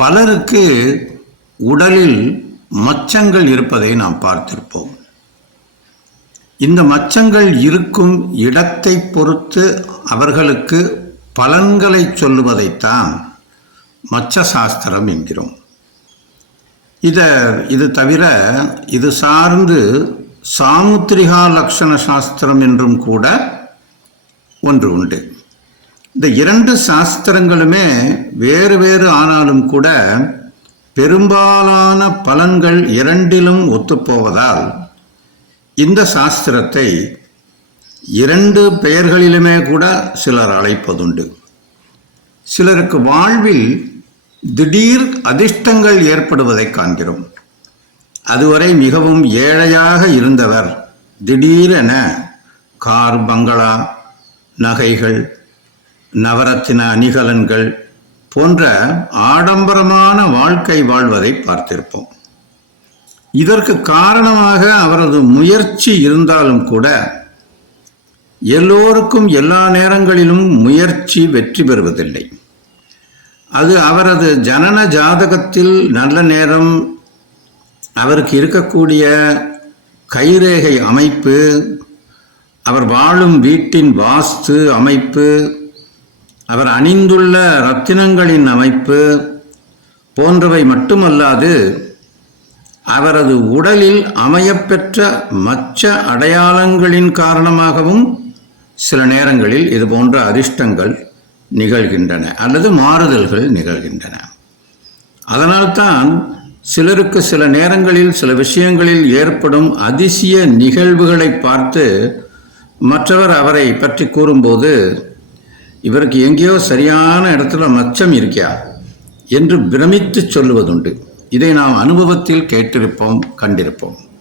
பலருக்கு உடலில் மச்சங்கள் இருப்பதை நாம் பார்த்திருப்போம். இந்த மச்சங்கள் இருக்கும் இடத்தை பொறுத்து அவர்களுக்கு பலன்களை சொல்லுவதைத்தான் மச்ச சாஸ்திரம் என்கிறோம். இது தவிர இது சார்ந்து சாமுத்திரிகா லக்ஷண சாஸ்திரம் என்றும் கூட ஒன்று உண்டு. இந்த இரண்டு சாஸ்திரங்களுமே வேறு வேறு ஆனாலும் கூட பெரும்பாலான பலன்கள் இரண்டிலும் ஒத்துப்போவதால் இந்த சாஸ்திரத்தை இரண்டு பெயர்களிலுமே கூட சிலர் அழைப்பதுண்டு. சிலருக்கு வாழ்வில் திடீர் அதிர்ஷ்டங்கள் ஏற்படுவதை காண்கிறோம். அதுவரை மிகவும் ஏழையாக இருந்தவர் திடீரென கார், பங்களா, நகைகள், நவரத்தின அணிகலன்கள் போன்ற ஆடம்பரமான வாழ்க்கை வாழ்வதை பார்த்திருப்போம். இதற்கு காரணமாக அவரது முயற்சி இருந்தாலும் கூட எல்லோருக்கும் எல்லா நேரங்களிலும் முயற்சி வெற்றி பெறுவதில்லை. அது அவரது ஜனன ஜாதகத்தில் நல்ல நேரம், அவருக்கு இருக்கக்கூடிய கைரேகை அமைப்பு, அவர் வாழும் வீட்டின் வாஸ்து அமைப்பு, அவர் அணிந்துள்ள ரத்தினங்களின் அமைப்பு போன்றவை மட்டுமல்லாது அவரது உடலில் அமையப்பெற்ற மச்ச அடையாளங்களின் காரணமாகவும் சில நேரங்களில் இது போன்ற அதிர்ஷ்டங்கள் நிகழ்கின்றன அல்லது மாறுதல்கள் நிகழ்கின்றன. அதனால்தான் சிலருக்கு சில நேரங்களில் சில விஷயங்களில் ஏற்படும் அதிசய நிகழ்வுகளை பார்த்து மற்றவர் அவரை பற்றி கூறும்போது இவருக்கு எங்கேயோ சரியான இடத்துல மச்சம் இருக்கியா என்று பிரமித்து சொல்லுவதுண்டு. இதை நாம் அனுபவத்தில் கேட்டிருப்போம், கண்டிருப்போம்.